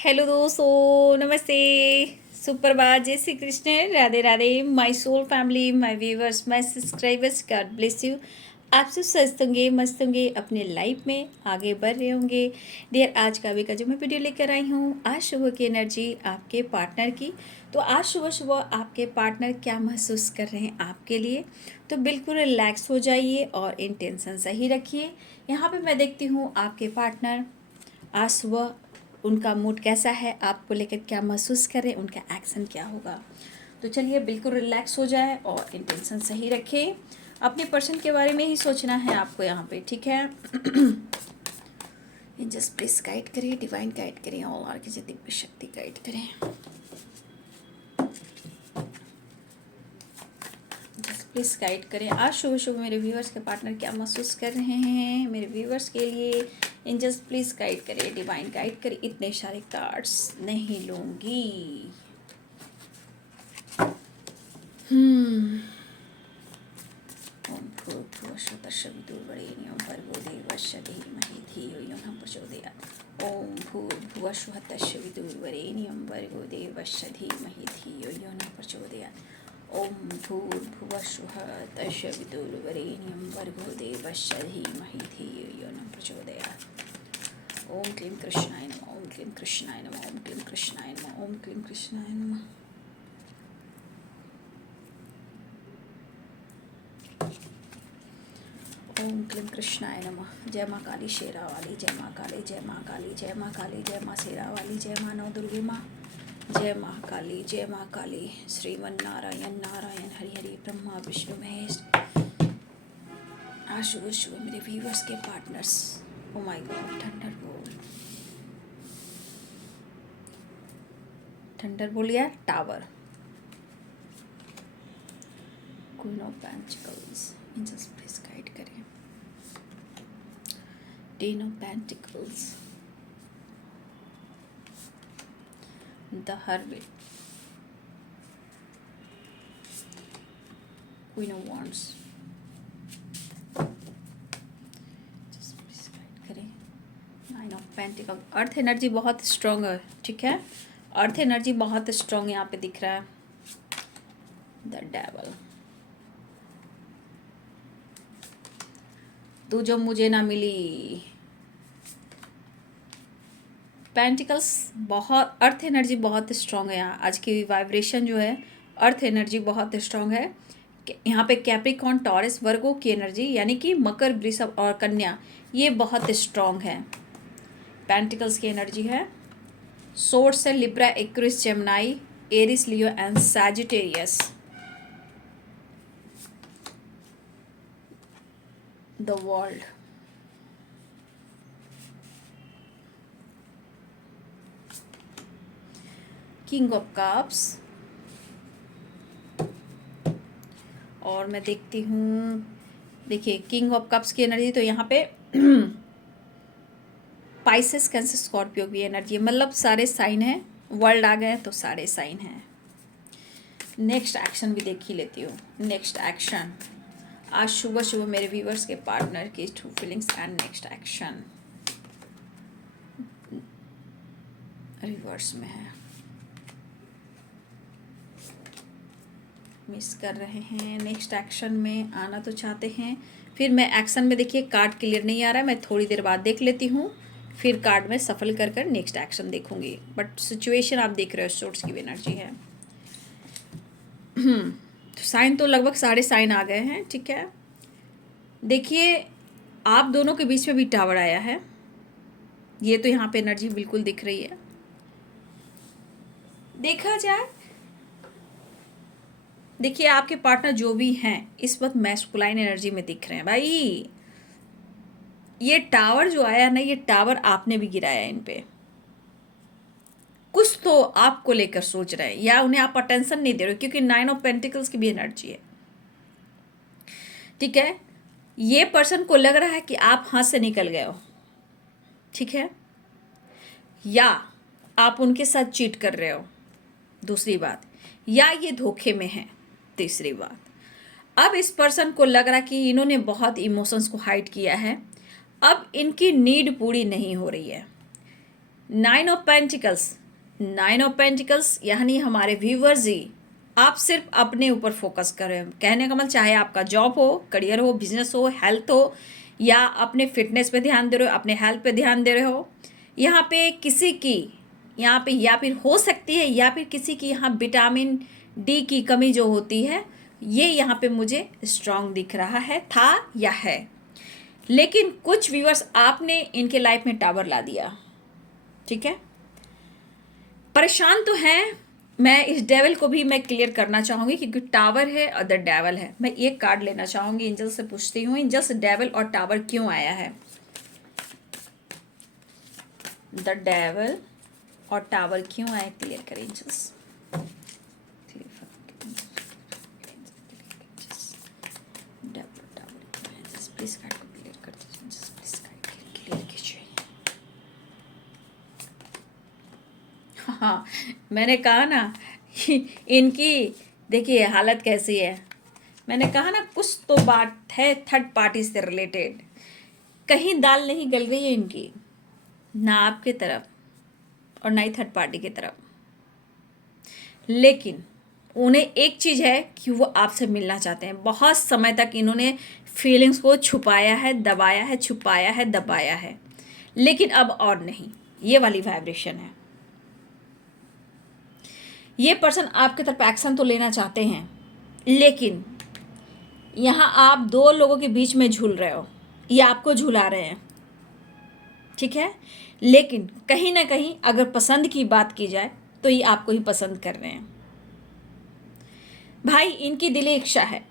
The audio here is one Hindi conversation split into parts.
हेलो दोस्तों, नमस्ते, सुप्रभात, जय Shri Krishna, Radhe Radhe, my soul family, my viewers, my subscribers, God bless you. आप सब स्वस्थ होंगे, मस्त होंगे, अपने लाइफ में आगे बढ़ रहे होंगे। डियर, आज का जो मैं वीडियो लेकर आई हूँ, आज सुबह की एनर्जी आपके पार्टनर की। तो आज सुबह सुबह आपके पार्टनर क्या महसूस कर रहे हैं आपके लिए, तो बिल्कुल रिलैक्स हो जाइए और इंटेंशन सही रखिए। यहाँ पे मैं देखती हूँ आपके पार्टनर आज सुबह उनका मूड कैसा है, आपको लेकर क्या महसूस करें, उनका एक्शन क्या होगा। तो चलिए बिल्कुल रिलैक्स हो जाए और इंटेंशन सही रखें। अपने पर्सन के बारे में ही सोचना है आपको यहाँ पे, ठीक है। जस्ट प्लीज गाइड करें, डिवाइन गाइड करें और किसी दिव्य शक्ति गाइड करें। प्लीज़ गाइड करें। आज सुबह सुबह मेरे व्यूवर्स के पार्टनर क्या महसूस कर रहे हैं मेरे व्यूवर्स के लिए। एंजल्स प्लीज़ गाइड करें, डिवाइन गाइड करें। इतने सारे कार्ड्स नहीं लूँगी। ओम भूर्भुवस्सुहतस्सवितुर्वरेण्यं भर्गो देवस्य धीमहि धियो यो नः प्रचोदयात्। ओम भूर्भुवस्सुहतस्सवितुर्वरेण्यं भर्गो देवस्य धीमहि धियो यो नः प्रचोदयात्। ओम भूर्भुवस्सुः तस्सवितुर्वरेण्यं भर्गो देवस्य धीमहि धियो यो नः प्रचोदयात्। ओम क्लीं कृष्णाय नमः, ओम क्लीं कृष्णाय नमः, ओम क्लीं कृष्णाय नमः, ओम क्लीं कृष्णाय नमः। ओम क्लीं कृष्णाय नमः। जय माँ काली शेरा वाली, जय माँ काली, जय माँ काली, जय माँ काली, जय माँ शेरा वाली, जय माँ नौ दुर्गे माँ, जय माँ काली, जय माँ काली। श्रीमन नारायण नारायण हरि हरि ब्रह्मा विष्णु महेश। आज सुबह सुबह मेरे व्यूवर्स के partners, oh my god, thunderbolt या tower, queen of pentacles, angels please guide करें। Ten of pentacles, the hermit, queen of wands, nine of pentacle. Earth energy बहुत स्ट्रॉन्ग है, ठीक है। अर्थ एनर्जी बहुत स्ट्रॉन्ग यहाँ पे दिख रहा है। द डेवल, तू जो मुझे ना मिली। पेंटिकल्स बहुत, अर्थ एनर्जी बहुत स्ट्रॉन्ग है यहाँ। आज की वाइब्रेशन जो है, अर्थ एनर्जी बहुत स्ट्रॉन्ग है। यहाँ पे कैप्रिकॉर्न, टॉरस, वर्गो की एनर्जी यानी कि मकर, वृषभ और कन्या, ये बहुत स्ट्रॉन्ग है। पेंटिकल्स की एनर्जी है। सोर्स है Libra, Aquarius, Gemini, Aries, Leo and Sagittarius. The world, king of cups. और मैं देखती हूँ, देखिए किंग ऑफ कप्स की एनर्जी तो यहाँ पे पाइसेस, कैंसर, स्कॉर्पियो की एनर्जी है, मतलब सारे साइन हैं। वर्ल्ड आ गए तो सारे साइन हैं। नेक्स्ट एक्शन भी देख ही लेती हूँ। नेक्स्ट एक्शन आज सुबह सुबह मेरे व्यूवर्स के पार्टनर की true feelings and next action reverse में है। मिस कर रहे हैं, नेक्स्ट एक्शन में आना तो चाहते हैं। फिर मैं एक्शन में, देखिए कार्ड क्लियर नहीं आ रहा है, मैं थोड़ी देर बाद देख लेती हूँ, फिर कार्ड में सफल कर कर नेक्स्ट एक्शन देखूंगी। बट सिचुएशन आप देख रहे हो, सोर्स की भी एनर्जी है। तो साइन तो लगभग सारे साइन आ गए हैं, ठीक है। देखिए आप दोनों के बीच में भी टावर आया है, ये तो यहाँ पे एनर्जी बिल्कुल दिख रही है। देखा जाए, देखिए आपके पार्टनर जो भी हैं इस वक्त मैस्कुलाइन एनर्जी में दिख रहे हैं भाई। ये टावर जो आया ना, ये टावर आपने भी गिराया इन पे। कुछ तो आपको लेकर सोच रहे हैं या उन्हें आप अटेंशन नहीं दे रहे हो, क्योंकि नाइन ऑफ पेंटिकल्स की भी एनर्जी है, ठीक है। ये पर्सन को लग रहा है कि आप हाथ से निकल गए हो, ठीक है, या आप उनके साथ चीट कर रहे हो, दूसरी बात, या ये धोखे में है, तीसरी बात। अब इस पर्सन को लग रहा कि इन्होंने बहुत इमोशंस को हाइड किया है, अब इनकी नीड पूरी नहीं हो रही है। नाइन ऑफ पेंटिकल्स यानी हमारे व्यूवर्स ही आप सिर्फ अपने ऊपर फोकस कर रहे हो। कहने का मतलब चाहे आपका जॉब हो, करियर हो, बिजनेस हो, हेल्थ हो, या अपने फिटनेस पे ध्यान दे रहे हो, अपने हेल्थ पे ध्यान दे रहे हो, यहाँ पे किसी की यहाँ पे या फिर हो सकती है या फिर किसी की यहाँ विटामिन डी की कमी जो होती है ये यहाँ पे मुझे स्ट्रांग दिख रहा है, था या है। लेकिन कुछ व्यूअर्स आपने इनके लाइफ में टावर ला दिया, ठीक है। परेशान तो हैं। मैं इस डेवल को भी मैं क्लियर करना चाहूँगी क्योंकि टावर है और द डेवल है। मैं एक कार्ड लेना चाहूँगी, एंजल से पूछती हूँ एंजल्स डेवल और टावर क्यों आया है। द डेवल और टावर क्यों आया, क्लियर करें एंजल्स। प्लीज कार्ड को क्लियर कर दीजिए एंजल्स, प्लीज कार्ड क्लियर कीजिए। हाँ, मैंने कहा ना इनकी देखिए हालत कैसी है। मैंने कहा ना कुछ तो बात है थर्ड पार्टी से रिलेटेड। कहीं दाल नहीं गल रही है इनकी, ना आपकी तरफ और ना ही थर्ड पार्टी की तरफ। लेकिन उन्हें एक चीज़ है कि वो आपसे मिलना चाहते हैं। बहुत समय तक इन्होंने फीलिंग्स को छुपाया है, दबाया है, छुपाया है, दबाया है, लेकिन अब और नहीं। ये वाली वाइब्रेशन है। ये पर्सन आपकी तरफ एक्शन तो लेना चाहते हैं, लेकिन यहाँ आप दो लोगों के बीच में झूल रहे हो, ये आपको झूला रहे हैं, ठीक है। लेकिन कहीं ना कहीं अगर पसंद की बात की जाए तो ये आपको ही पसंद कर रहे हैं। भाई इनकी दिली इच्छा है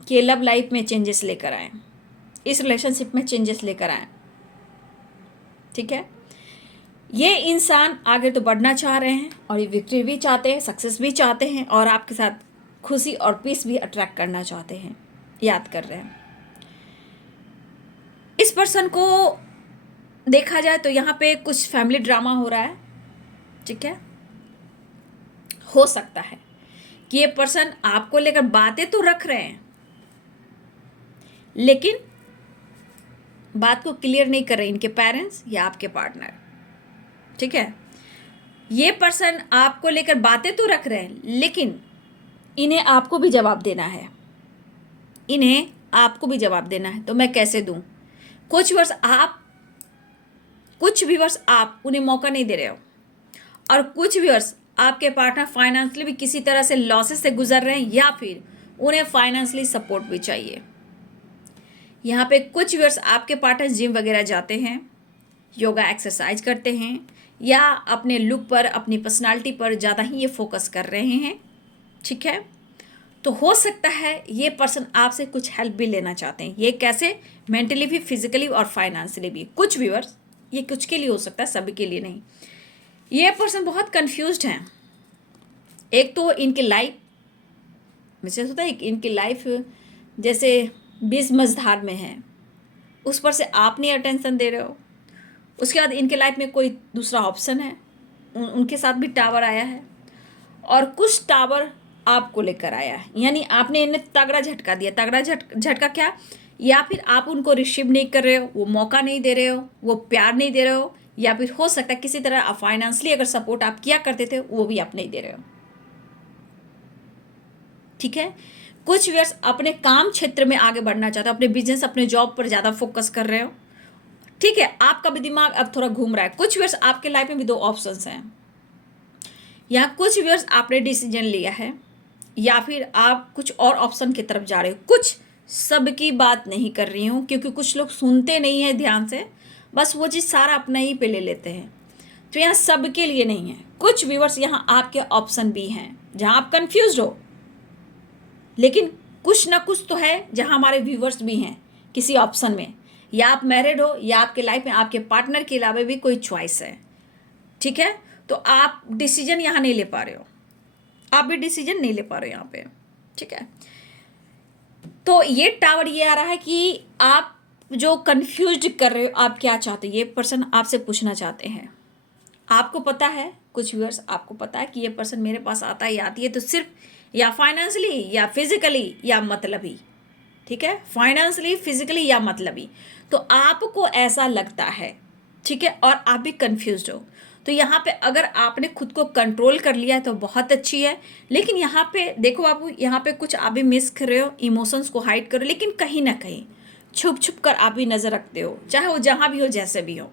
कि लव लाइफ में चेंजेस लेकर आए, इस रिलेशनशिप में चेंजेस लेकर आए, ठीक है। ये इंसान आगे तो बढ़ना चाह रहे हैं और ये विक्ट्री भी चाहते हैं, सक्सेस भी चाहते हैं और आपके साथ खुशी और पीस भी अट्रैक्ट करना चाहते हैं, याद कर रहे हैं। इस पर्सन को देखा जाए तो यहाँ पे कुछ फैमिली ड्रामा हो रहा है, ठीक है। हो सकता है कि ये पर्सन आपको लेकर बातें तो रख रहे हैं लेकिन बात को क्लियर नहीं कर रहे इनके पेरेंट्स या आपके पार्टनर, ठीक है। ये पर्सन आपको लेकर बातें तो रख रहे हैं लेकिन इन्हें आपको भी जवाब देना है, इन्हें आपको भी जवाब देना है। तो मैं कैसे दूं? कुछ व्यूअर्स आप उन्हें मौका नहीं दे रहे हो और कुछ व्यूअर्स आपके पार्टनर फाइनेंशियली भी किसी तरह से लॉसेस से गुजर रहे हैं या फिर उन्हें फाइनेंशियली सपोर्ट भी चाहिए। यहाँ पे कुछ व्यूअर्स आपके पार्टनर जिम वगैरह जाते हैं, योगा एक्सरसाइज करते हैं या अपने लुक पर, अपनी पर्सनालिटी पर ज़्यादा ही ये फोकस कर रहे हैं, ठीक है। तो हो सकता है ये पर्सन आपसे कुछ हेल्प भी लेना चाहते हैं। ये कैसे? मेंटली भी, फिजिकली और फाइनेंशियली भी। कुछ व्यूअर्स, ये कुछ के लिए हो सकता है, सभी के लिए नहीं। ये पर्सन बहुत कंफ्यूज्ड हैं। एक तो इनकी लाइफ मुझे होता है इनकी लाइफ जैसे 20 मझधार में है, उस पर से आप नहीं अटेंशन दे रहे हो। उसके बाद इनके लाइफ में कोई दूसरा ऑप्शन है, उनके साथ भी टावर आया है और कुछ टावर आपको लेकर आया है, यानी आपने इन्हें तगड़ा झटका दिया। तगड़ा झटका क्या? या फिर आप उनको रिसीव नहीं कर रहे हो, वो मौका नहीं दे रहे हो, वो प्यार नहीं दे रहे हो, या फिर हो सकता है किसी तरह फाइनेंशियली अगर सपोर्ट आप किया करते थे वो भी आप नहीं दे रहे हो, ठीक है। कुछ व्यूअर्स अपने काम क्षेत्र में आगे बढ़ना चाहते हो, अपने बिजनेस, अपने जॉब पर ज़्यादा फोकस कर रहे हो, ठीक है। आपका भी दिमाग अब थोड़ा घूम रहा है। कुछ व्यूअर्स आपके लाइफ में भी दो ऑप्शंस हैं। यहाँ कुछ व्यूअर्स आपने डिसीजन लिया है या फिर आप कुछ और ऑप्शन की तरफ जा रहे हो। कुछ सबकी बात नहीं कर रही हूँ क्योंकि कुछ लोग सुनते नहीं हैं ध्यान से, बस वो चीज़ सारा अपना ही पे ले लेते हैं। तो यहाँ सबके लिए नहीं है। कुछ व्यूअर्स यहाँ आपके ऑप्शन भी हैं जहाँ आप कंफ्यूज हो, लेकिन कुछ ना कुछ तो है जहाँ हमारे व्यूअर्स भी हैं किसी ऑप्शन में। या आप मैरिड हो या आपके लाइफ में आपके पार्टनर के अलावा भी कोई चॉइस है, ठीक है। तो आप डिसीजन यहाँ नहीं ले पा रहे हो, आप भी डिसीजन नहीं ले पा रहे हो यहाँ पे, ठीक है। तो ये टावर ये आ रहा है कि आप जो कंफ्यूज कर रहे हो, आप क्या चाहते हो, ये पर्सन आपसे पूछना चाहते हैं। आपको पता है, कुछ व्यूअर्स आपको पता है कि ये पर्सन मेरे पास आता है या आती है तो सिर्फ या फाइनेंशियली या फिजिकली या मतलबी, ठीक है। फाइनेंशियली, फिजिकली या मतलबी। तो आपको ऐसा लगता है ठीक है, और आप भी कंफ्यूज्ड हो। तो यहाँ पे अगर आपने खुद को कंट्रोल कर लिया है तो बहुत अच्छी है। लेकिन यहाँ पे देखो बाबू, यहाँ पे कुछ आप भी मिस कर रहे हो, इमोशंस को हाइड करो, लेकिन कहीं ना कहीं छुप छुप कर आप भी नज़र रखते हो, चाहे वो जहाँ भी हो जैसे भी हो,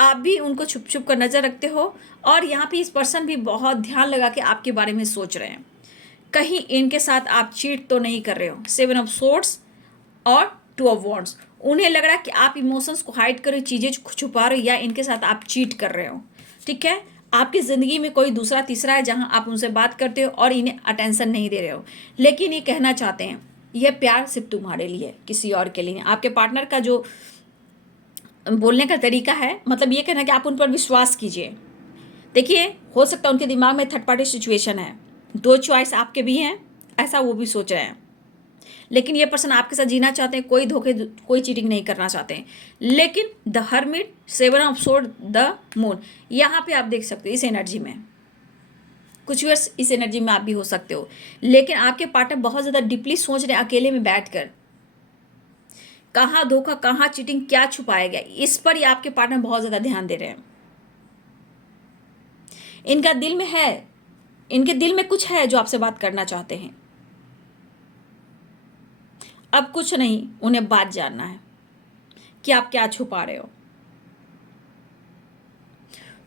आप भी उनको छुप छुप कर नज़र रखते हो। और यहाँ पे इस पर्सन भी बहुत ध्यान लगा के आपके बारे में सोच रहे हैं, कहीं इनके साथ आप चीट तो नहीं कर रहे हो। 7 ऑफ सोर्ड्स और 2 ऑफ वॉन्ड्स, उन्हें लग रहा है कि आप इमोशंस को हाइड कर रहे हो, चीज़ें छुपा रहे हो, या इनके साथ आप चीट कर रहे हो। ठीक है, आपकी ज़िंदगी में कोई दूसरा तीसरा है जहां आप उनसे बात करते हो और इन्हें अटेंशन नहीं दे रहे हो, लेकिन ये कहना चाहते हैं यह प्यार सिर्फ तुम्हारे लिए, किसी और के लिए। आपके पार्टनर का जो बोलने का तरीका है, मतलब ये कहना कि आप उन पर विश्वास कीजिए। देखिए, हो सकता है उनके दिमाग में थर्ड पार्टी सिचुएशन है, 2 चॉइस आपके भी हैं, ऐसा वो भी सोच रहे हैं, लेकिन ये पर्सन आपके साथ जीना चाहते हैं, कोई धोखे कोई चीटिंग नहीं करना चाहते हैं। लेकिन the hermit, 7 of sword, the moon, यहाँ पे आप देख सकते हो इस एनर्जी में कुछ वर्ष इस एनर्जी में आप भी हो सकते हो, लेकिन आपके पार्टनर बहुत ज़्यादा डीपली सोच रहे हैं अकेले में बैठकर, कहाँ धोखा कहाँ चीटिंग क्या छुपाया गया, इस पर ही आपके पार्टनर बहुत ज़्यादा ध्यान दे रहे हैं। इनका दिल में है, इनके दिल में कुछ है जो आपसे बात करना चाहते हैं। अब कुछ नहीं, उन्हें बात जानना है कि आप क्या छुपा रहे हो।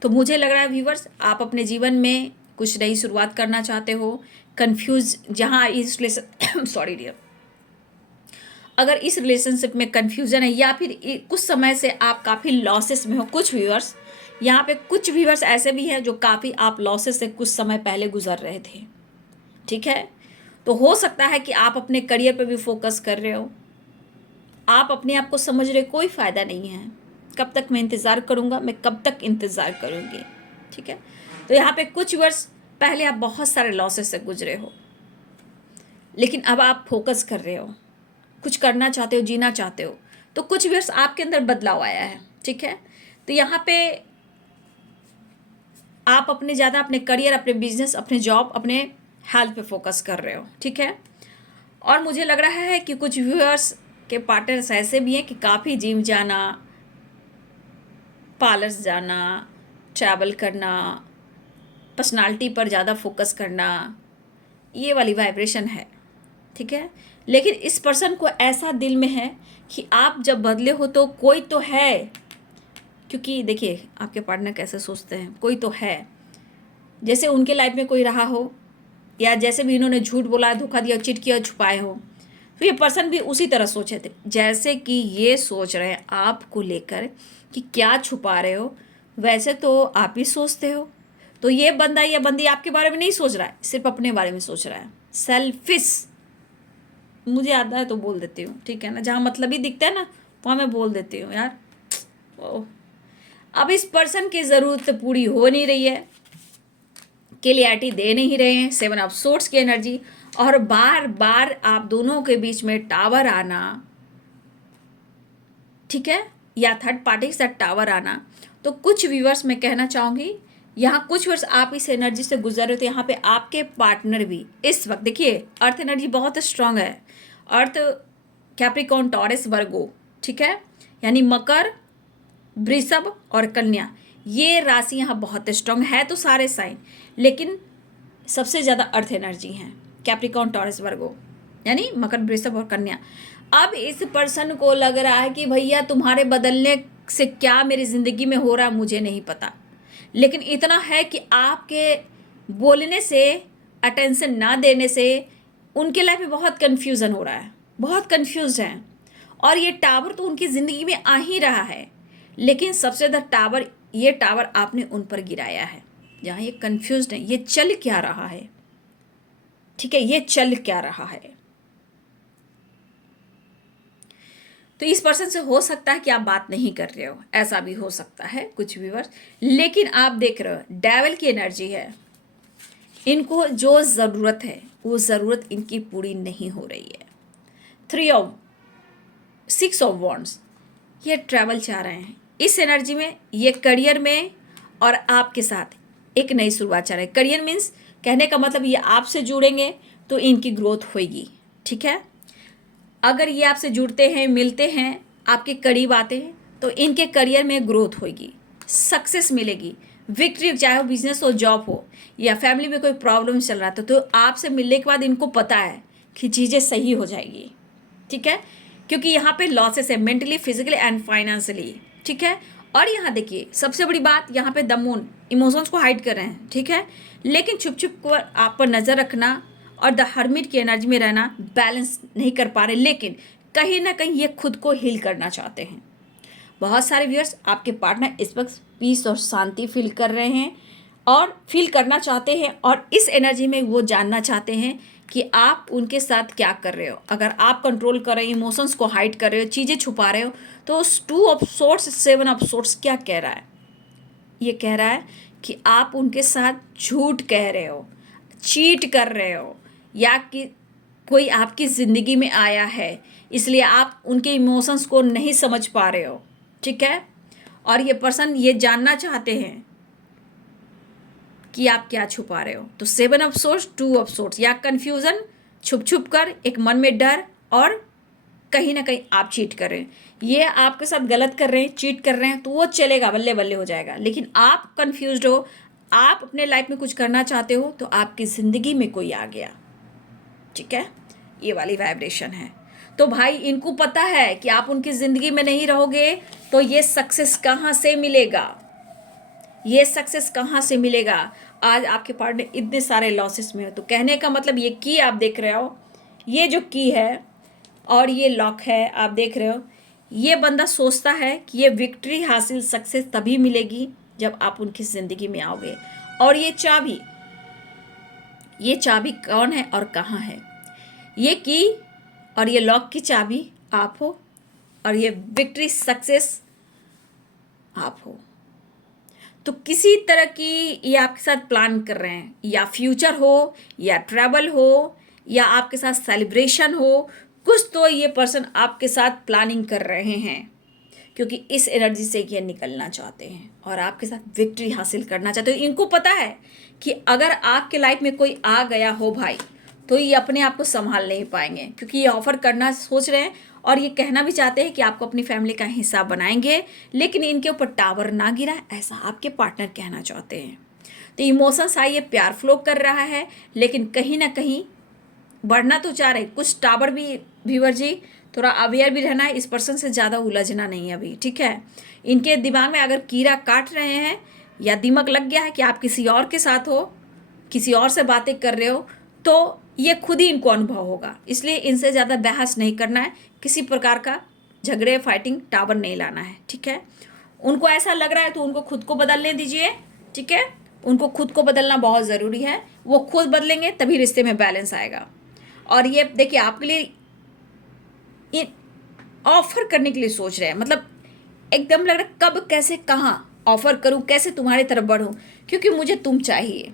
तो मुझे लग रहा है व्यूवर्स, आप अपने जीवन में कुछ नई शुरुआत करना चाहते हो, कंफ्यूज जहाँ इस रिलेशन सॉरी डियर, अगर इस रिलेशनशिप में कंफ्यूजन है या फिर कुछ समय से आप काफ़ी लॉसेस में हो। कुछ व्यूवर्स यहाँ पे, कुछ व्यूवर्स ऐसे भी हैं जो काफ़ी आप लॉसेस से कुछ समय पहले गुजर रहे थे। ठीक है, तो हो सकता है कि आप अपने करियर पर भी फोकस कर रहे हो, आप अपने आप को समझ रहे, कोई फ़ायदा नहीं है, कब तक मैं इंतज़ार करूँगा, मैं कब तक इंतज़ार करूँगी। ठीक है, तो यहाँ पे कुछ वर्ष पहले आप बहुत सारे लॉसेस से गुजरे हो, लेकिन अब आप फोकस कर रहे हो, कुछ करना चाहते हो, जीना चाहते हो, तो कुछ वर्ष आपके अंदर बदलाव आया है। ठीक है, तो यहाँ पे आप अपने ज़्यादा अपने करियर, अपने बिजनेस, अपने जॉब, अपने हेल्थ पे फोकस कर रहे हो। ठीक है, और मुझे लग रहा है कि कुछ व्यूअर्स के पार्टनर्स ऐसे भी हैं कि काफ़ी जिम जाना, पार्लर्स जाना, ट्रैवल करना, पर्सनालिटी पर ज़्यादा फोकस करना, ये वाली वाइब्रेशन है। ठीक है, लेकिन इस पर्सन को ऐसा दिल में है कि आप जब बदले हो तो कोई तो है, क्योंकि देखिए आपके पार्टनर कैसे सोचते हैं, कोई तो है, जैसे उनके लाइफ में कोई रहा हो, या जैसे भी इन्होंने झूठ बोला, धोखा दिया, चिट किया, छुपाए हो, तो ये पर्सन भी उसी तरह सोचे थे जैसे कि ये सोच रहे हैं आपको लेकर कि क्या छुपा रहे हो, वैसे तो आप ही सोचते हो। तो ये बंदा या बंदी आपके बारे में नहीं सोच रहा है, सिर्फ अपने बारे में सोच रहा है, सेल्फिश। मुझे आता है तो बोल देती हूँ, ठीक है ना, जहाँ मतलब ही दिखता है ना वहाँ मैं बोल देती हूँ यार। ओह, अब इस पर्सन की ज़रूरत पूरी हो नहीं रही है, क्लियरिटी दे नहीं रहे हैं, 7 ऑफ सोर्ड्स की एनर्जी, और बार बार आप दोनों के बीच में टावर आना, ठीक है, या थर्ड पार्टी के साथ टावर आना। तो कुछ व्यूअर्स मैं कहना चाहूँगी, यहाँ कुछ वर्ष आप इस एनर्जी से गुजर रहे हो, तो यहाँ पे आपके पार्टनर भी इस वक्त, देखिए अर्थ एनर्जी बहुत स्ट्रांग है, अर्थ कैप्रिकॉर्न, टॉरस, वर्गो, ठीक है, यानी मकर, वृषभ और कन्या, ये राशि यहाँ बहुत स्ट्रांग है। तो सारे साइन, लेकिन सबसे ज़्यादा अर्थ एनर्जी हैं, कैप्रिकॉर्न, टॉरस, वर्गो, यानी मकर, वृषभ और कन्या। अब इस पर्सन को लग रहा है कि भैया तुम्हारे बदलने से क्या मेरी ज़िंदगी में हो रहा है मुझे नहीं पता, लेकिन इतना है कि आपके बोलने से, अटेंशन ना देने से उनके लाइफ में बहुत कन्फ्यूज़न हो रहा है, बहुत कन्फ्यूज हैं। और ये टावर तो उनकी ज़िंदगी में आ ही रहा है, लेकिन सबसे ज़्यादा टावर, ये टावर आपने उन पर गिराया है, जहाँ ये कन्फ्यूज्ड है, ये चल क्या रहा है, ठीक है, ये चल क्या रहा है। तो इस पर्सन से हो सकता है कि आप बात नहीं कर रहे हो, ऐसा भी हो सकता है कुछ व्यूअर्स, लेकिन आप देख रहे हो डेविल की एनर्जी है, इनको जो ज़रूरत है वो ज़रूरत इनकी पूरी नहीं हो रही है। 6 ऑफ वॉन्ड्स, ये ट्रैवल चाह रहे हैं इस एनर्जी में, ये करियर में और आपके साथ एक नई शुरुआत चाह रहे हैं। करियर मीन्स कहने का मतलब ये आपसे जुड़ेंगे तो इनकी ग्रोथ होगी। ठीक है, अगर ये आपसे जुड़ते हैं, मिलते हैं, आपके करीब आते हैं, तो इनके करियर में ग्रोथ होगी, सक्सेस मिलेगी, विक्ट्री, चाहे वो बिजनेस हो, जॉब हो, या फैमिली में कोई प्रॉब्लम चल रहा था तो आपसे मिलने के बाद इनको पता है कि चीज़ें सही हो जाएगी। ठीक है, क्योंकि यहाँ पे लॉसेस है मेंटली, फिजिकली एंड फाइनेंशियली। ठीक है, और यहाँ देखिए सबसे बड़ी बात, यहाँ पे द मून इमोशंस को हाइड कर रहे हैं। ठीक है, लेकिन छुप छुप कर आप पर नज़र रखना और द हर्मिट की एनर्जी में रहना, बैलेंस नहीं कर पा रहे, लेकिन कहीं ना कहीं ये खुद को हील करना चाहते हैं। बहुत सारे व्यूअर्स, आपके पार्टनर इस वक्त पीस और शांति फील कर रहे हैं और फील करना चाहते हैं, और इस एनर्जी में वो जानना चाहते हैं कि आप उनके साथ क्या कर रहे हो। अगर आप कंट्रोल कर रहे हो, इमोशंस को हाइड कर रहे हो, चीज़ें छुपा रहे हो, तो two of sorts, seven of sorts क्या कह रहा है? ये कह रहा है कि आप उनके साथ झूठ कह रहे हो, चीट कर रहे हो, या कि कोई आपकी ज़िंदगी में आया है इसलिए आप उनके इमोशंस को नहीं समझ पा रहे हो। ठीक है, और ये पर्सन ये जानना चाहते हैं कि आप क्या छुपा रहे हो। तो seven of sorts, two of sorts, या कन्फ्यूज़न, छुप छुप कर एक मन में डर, और कहीं ना कहीं आप चीट कर रहे हैं, ये आपके साथ गलत कर रहे हैं, चीट कर रहे हैं, तो वो चलेगा, बल्ले बल्ले हो जाएगा। लेकिन आप कन्फ्यूज्ड हो, आप अपने लाइफ में कुछ करना चाहते हो, तो आपकी ज़िंदगी में कोई आ गया। ठीक है, ये वाली वाइब्रेशन है। तो भाई इनको पता है कि आप उनकी ज़िंदगी में नहीं रहोगे, तो ये सक्सेस कहाँ से मिलेगा? ये सक्सेस कहाँ से मिलेगा? आज आपके पार्टनर इतने सारे लॉसेस में हो, तो कहने का मतलब ये की आप देख रहे हो, ये जो की है और ये लॉक है आप देख रहे हो, ये बंदा सोचता है कि ये विक्ट्री हासिल, सक्सेस तभी मिलेगी जब आप उनकी ज़िंदगी में आओगे। और ये चाबी कौन है और कहाँ है? ये की और ये लॉक की चाबी आप हो, और ये विक्ट्री सक्सेस आप हो। तो किसी तरह की ये आपके साथ प्लान कर रहे हैं, या फ्यूचर हो, या ट्रैवल हो, या आपके साथ सेलिब्रेशन हो, कुछ तो ये पर्सन आपके साथ प्लानिंग कर रहे हैं, क्योंकि इस एनर्जी से ये निकलना चाहते हैं और आपके साथ विक्ट्री हासिल करना चाहते हैं। इनको पता है कि अगर आपके लाइफ में कोई आ गया हो भाई, तो ये अपने आप को संभाल नहीं पाएंगे, क्योंकि ये ऑफर करना सोच रहे हैं और ये कहना भी चाहते हैं कि आपको अपनी फैमिली का हिस्सा बनाएंगे, लेकिन इनके ऊपर टावर ना गिरा, ऐसा आपके पार्टनर कहना चाहते हैं। तो इमोशंस हाई, ये प्यार फ्लो कर रहा है, लेकिन कहीं ना कहीं बढ़ना तो चाह रहे, कुछ टावर भी व्यूअर जी थोड़ा अवेयर भी रहना है, इस पर्सन से ज़्यादा उलझना नहीं है अभी। ठीक है, इनके दिमाग में अगर कीड़ा काट रहे हैं या दिमाग लग गया है कि आप किसी और के साथ हो, किसी और से बातें कर रहे हो, तो ये खुद ही इनको अनुभव होगा। इसलिए इनसे ज़्यादा बहस नहीं करना है, किसी प्रकार का झगड़े फाइटिंग टावर नहीं लाना है। ठीक है, उनको ऐसा लग रहा है तो उनको खुद को बदलने दीजिए। ठीक है, उनको खुद को बदलना बहुत ज़रूरी है, वो खुद बदलेंगे तभी रिश्ते में बैलेंस आएगा। और ये देखिए आपके लिए ये ऑफर करने के लिए सोच रहे हैं, मतलब एकदम लग रहा है कब, कैसे, कहाँ ऑफर करूं, कैसे तुम्हारी तरफ बढ़ूं, क्योंकि मुझे तुम चाहिए।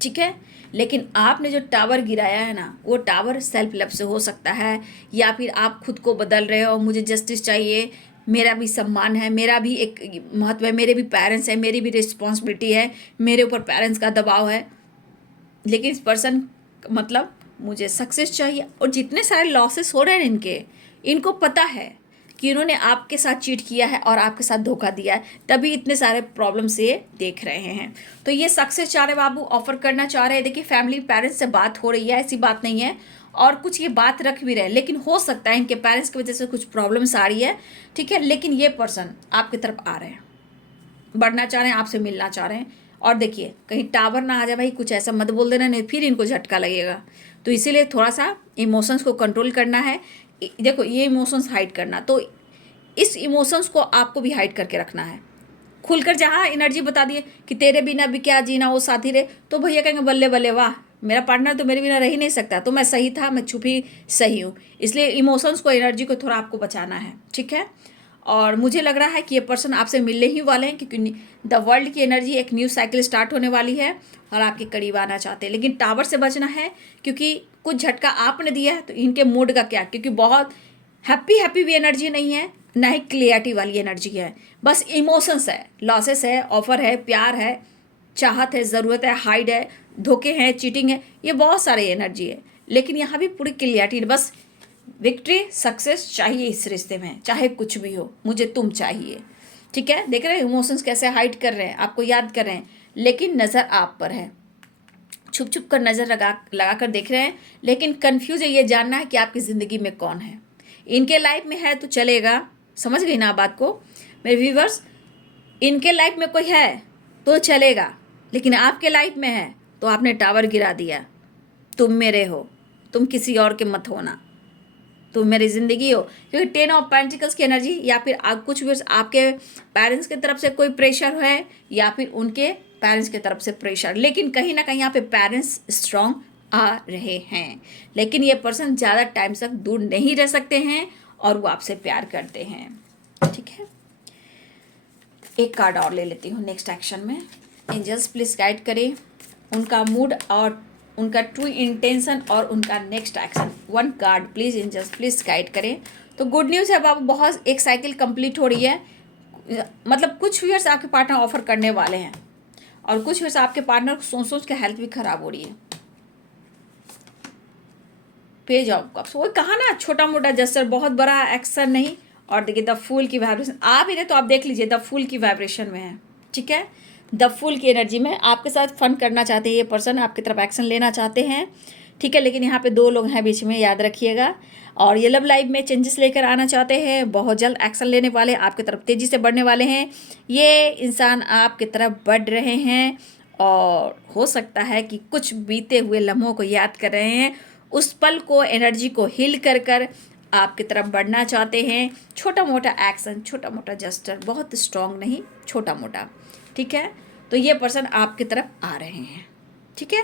ठीक है, लेकिन आपने जो टावर गिराया है ना, वो टावर सेल्फ लव से हो सकता है, या फिर आप खुद को बदल रहे हो, मुझे जस्टिस चाहिए, मेरा भी सम्मान है, मेरा भी एक महत्व है, मेरे भी पेरेंट्स हैं, मेरी भी रिस्पॉन्सिबिलिटी है, मेरे ऊपर पेरेंट्स का दबाव है। लेकिन इस पर्सन मतलब मुझे सक्सेस चाहिए, और जितने सारे लॉसेस हो रहे हैं इनको पता है कि इन्होंने आपके साथ चीट किया है और आपके साथ धोखा दिया है, तभी इतने सारे प्रॉब्लम से देख रहे हैं। तो ये सक्सेस चाह रहे बाबू, ऑफर करना चाह रहे हैं। देखिए फैमिली पेरेंट्स से बात हो रही है, ऐसी बात नहीं है, और कुछ ये बात रख भी रहे, लेकिन हो सकता है इनके पेरेंट्स की वजह से कुछ प्रॉब्लम्स आ रही है। ठीक है, लेकिन ये पर्सन आपकी तरफ आ रहे हैं, बढ़ना चाह रहे हैं, आपसे मिलना चाह रहे हैं। और देखिए कहीं टावर ना आ जाए भाई, कुछ ऐसा मत बोल देना, नहीं फिर इनको झटका लगेगा। तो इसीलिए थोड़ा सा इमोशंस को कंट्रोल करना है। देखो ये इमोशंस हाइड करना, तो इस इमोशंस को आपको भी हाइड करके रखना है। खुलकर जहाँ एनर्जी बता दिए कि तेरे बिना भी क्या जीना, वो साथी रहे, तो भैया कहेंगे बल्ले बल्ले, वाह मेरा पार्टनर तो मेरे बिना रह ही नहीं सकता, तो मैं सही था, मैं छुपी सही हूँ। इसलिए इमोशंस को, एनर्जी को थोड़ा आपको बचाना है। ठीक है, और मुझे लग रहा है कि ये पर्सन आपसे मिलने ही वाले हैं, क्योंकि द वर्ल्ड की एनर्जी, एक न्यू साइकिल स्टार्ट होने वाली है और आपके करीब आना चाहते हैं। लेकिन टावर से बचना है, क्योंकि कुछ झटका आपने दिया है, तो इनके मूड का क्या, क्योंकि बहुत हैप्पी भी एनर्जी नहीं है, ना ही क्लियरिटी वाली एनर्जी है, बस इमोशंस है, लॉसेस है, ऑफर है, प्यार है, चाहत है, ज़रूरत है, हाइड है, धोखे हैं, चीटिंग है, ये बहुत सारे एनर्जी है। लेकिन यहाँ भी पूरी क्लियरिटी, बस विक्ट्री सक्सेस चाहिए इस रिश्ते में, चाहे कुछ भी हो, मुझे तुम चाहिए। ठीक है, देख रहे हैं इमोशंस कैसे हाइड कर रहे हैं, आपको याद कर रहे हैं, लेकिन नज़र आप पर है, छुप छुप कर नज़र लगा कर देख रहे हैं, लेकिन कंफ्यूज है ये जानना है कि आपकी ज़िंदगी में कौन है। इनके लाइफ में है तो चलेगा, समझ गई ना बात को मेरे व्यूवर्स। इनके लाइफ में कोई है तो चलेगा, लेकिन आपके लाइफ में है तो आपने टावर गिरा दिया। तुम मेरे हो, तुम किसी और के मत होना, तुम मेरी ज़िंदगी हो। क्योंकि 10 ऑफ पेंटिकल्स की एनर्जी, या फिर कुछ भी आपके पेरेंट्स की तरफ से कोई प्रेशर है, या फिर उनके पेरेंट्स की तरफ से प्रेशर, लेकिन कहीं ना कहीं यहाँ पे पेरेंट्स स्ट्रांग आ रहे हैं, लेकिन ये पर्सन ज़्यादा टाइम तक दूर नहीं रह सकते हैं और वो आपसे प्यार करते हैं। ठीक है, एक कार्ड और ले लेती हूँ नेक्स्ट एक्शन में। एंजल्स प्लीज गाइड करें उनका मूड और उनका ट्रू इंटेंशन और उनका next action. One card please, angels please guide करें। तो गुड न्यूज़ है बाबू, बहुत एक साइकिल कंप्लीट हो रही है, मतलब कुछ व्यूअर्स आपके पार्टनर ऑफर करने वाले हैं, और कुछ व्यूअर्स आपके पार्टनर को सोच सोच के हेल्थ भी खराब हो रही है। पेज ऑफ कप्स, वो कहा ना छोटा मोटा जस्टर, बहुत बड़ा एक्शन नहीं। और देखिए द फूल की वाइब्रेशन, आप इन्हें तो आप देख लीजिए, द फूल की वाइब्रेशन में है। ठीक है, द फूल की एनर्जी में आपके साथ फन करना चाहते हैं ये पर्सन, आपकी तरफ एक्शन लेना चाहते हैं। ठीक है, लेकिन यहाँ पे दो लोग हैं बीच में, याद रखिएगा। और ये लव लाइफ में चेंजेस लेकर आना चाहते हैं, बहुत जल्द एक्शन लेने वाले, आपकी तरफ तेज़ी से बढ़ने वाले हैं। ये इंसान आपकी तरफ बढ़ रहे हैं, और हो सकता है कि कुछ बीते हुए लम्हों को याद कर रहे हैं, उस पल को, एनर्जी को हिल कर कर आपकी तरफ बढ़ना चाहते हैं। छोटा मोटा एक्शन, छोटा मोटा जस्टर, बहुत स्ट्रॉन्ग नहीं, छोटा मोटा। ठीक है, तो ये पर्सन आपकी तरफ आ रहे हैं। ठीक है,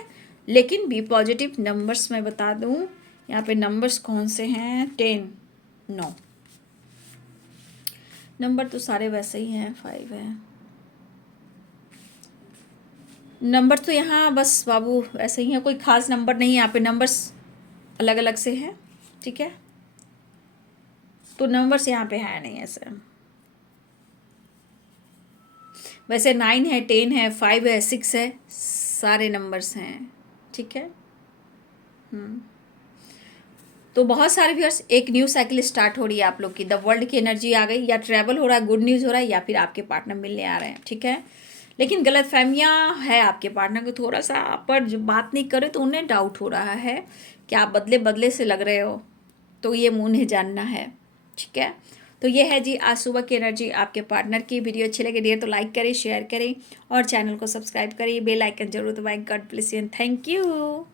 लेकिन बी पॉजिटिव। नंबर्स मैं बता दूं, यहाँ पे नंबर्स कौन से हैं, 10, 9 नंबर तो सारे वैसे ही हैं, 5 है नंबर तो यहाँ बस बाबू ऐसे ही है, कोई खास नंबर नहीं है, यहाँ पे नंबर्स अलग अलग से हैं। ठीक है, तो नंबर्स यहाँ पे है नहीं ऐसे, वैसे 9 है, 10 है, 5 है, 6 है, सारे नंबर्स हैं। ठीक है, तो बहुत सारे व्यूअर्स, एक न्यू साइकिल स्टार्ट हो रही है आप लोग की, द वर्ल्ड की एनर्जी आ गई, या ट्रैवल हो रहा है, गुड न्यूज़ हो रहा है, या फिर आपके पार्टनर मिलने आ रहे हैं। ठीक है, लेकिन गलत फहमियाँ है आपके पार्टनर को, थोड़ा सा आप पर जो बात नहीं करे तो उन्हें डाउट हो रहा है कि आप बदले बदले से लग रहे हो, तो ये उन्हें जानना है। ठीक है, तो ये है जी आज सुबह की एनर्जी आपके पार्टनर की। वीडियो अच्छी लगे डियर तो लाइक करें, शेयर करें और चैनल को सब्सक्राइब करें, बेल आइकन जरूर दबाएं। God bless you and thank you.